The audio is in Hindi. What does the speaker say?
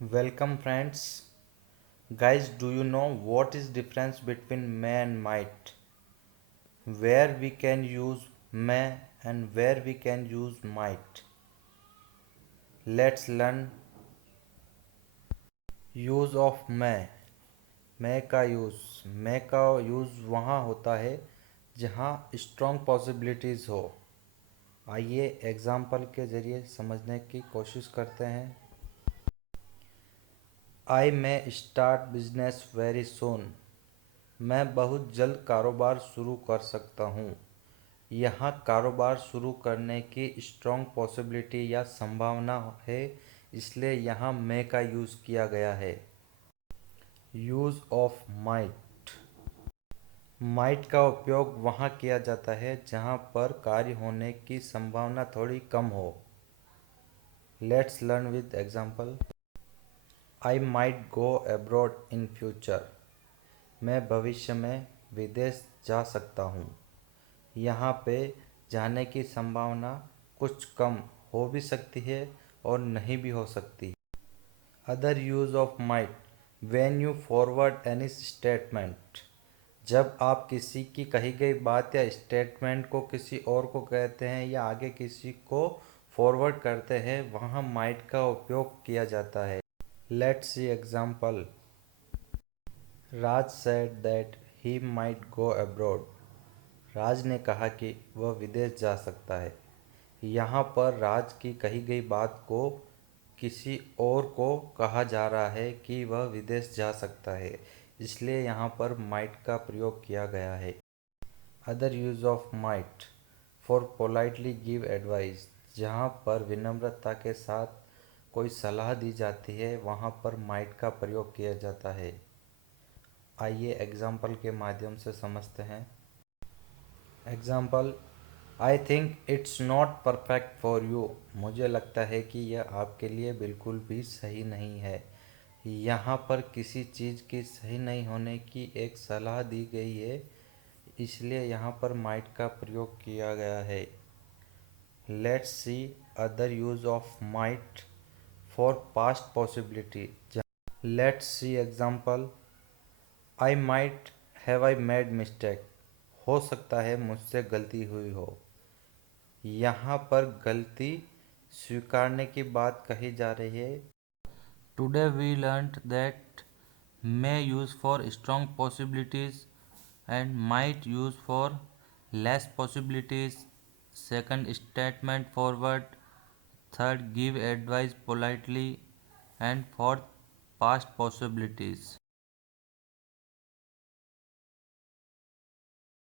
Welcome friends. Guys, do you know what is difference between may and might? Where we can use may and where we can use might. Let's learn use of may. may का यूज़ वहाँ होता है जहाँ स्ट्रॉन्ग पॉसिबिलिटीज़ हो। आइए एग्जाम्पल के ज़रिए समझने की कोशिश करते हैं। आई मे स्टार्ट बिजनेस वेरी सोन। मैं बहुत जल्द कारोबार शुरू कर सकता हूँ। यहाँ कारोबार शुरू करने की स्ट्रॉन्ग पॉसिबिलिटी या संभावना है, इसलिए यहाँ मे का यूज़ किया गया है। Use of might. माइट का उपयोग वहाँ किया जाता है जहाँ पर कार्य होने की संभावना थोड़ी कम हो। Let's learn with example. I might go abroad in future. मैं भविष्य में विदेश जा सकता हूँ। यहाँ पे जाने की संभावना कुछ कम हो भी सकती है और नहीं भी हो सकती। Other use of might. When you forward any statement. जब आप किसी की कही गई बात या स्टेटमेंट को किसी और को कहते हैं या आगे किसी को फॉरवर्ड करते हैं, वहाँ माइट का उपयोग किया जाता है। Let's see example. Raj said that he might go abroad. Raj ने कहा कि वह विदेश जा सकता है। यहाँ पर राज की कही गई बात को किसी और को कहा जा रहा है कि वह विदेश जा सकता है, इसलिए यहाँ पर माइट का प्रयोग किया गया है। Other use of might. For politely give advice. जहाँ पर विनम्रता के साथ कोई सलाह दी जाती है, वहाँ पर माइट का प्रयोग किया जाता है। आइए एग्जाम्पल के माध्यम से समझते हैं। Example. I think it's not perfect for you. मुझे लगता है कि यह आपके लिए बिल्कुल भी सही नहीं है। यहाँ पर किसी चीज़ की सही नहीं होने की एक सलाह दी गई है, इसलिए यहाँ पर माइट का प्रयोग किया गया है। Let's C other use of might for past possibility. Let's see example. I might have I made mistake. हो सकता है मुझसे गलती हुई हो। यहाँ पर गलती स्वीकारने की बात कही जा रही है। Today we learned that may use for strong possibilities and might use for less possibilities. Second statement forward. Third give advice politely. And fourth past possibilities.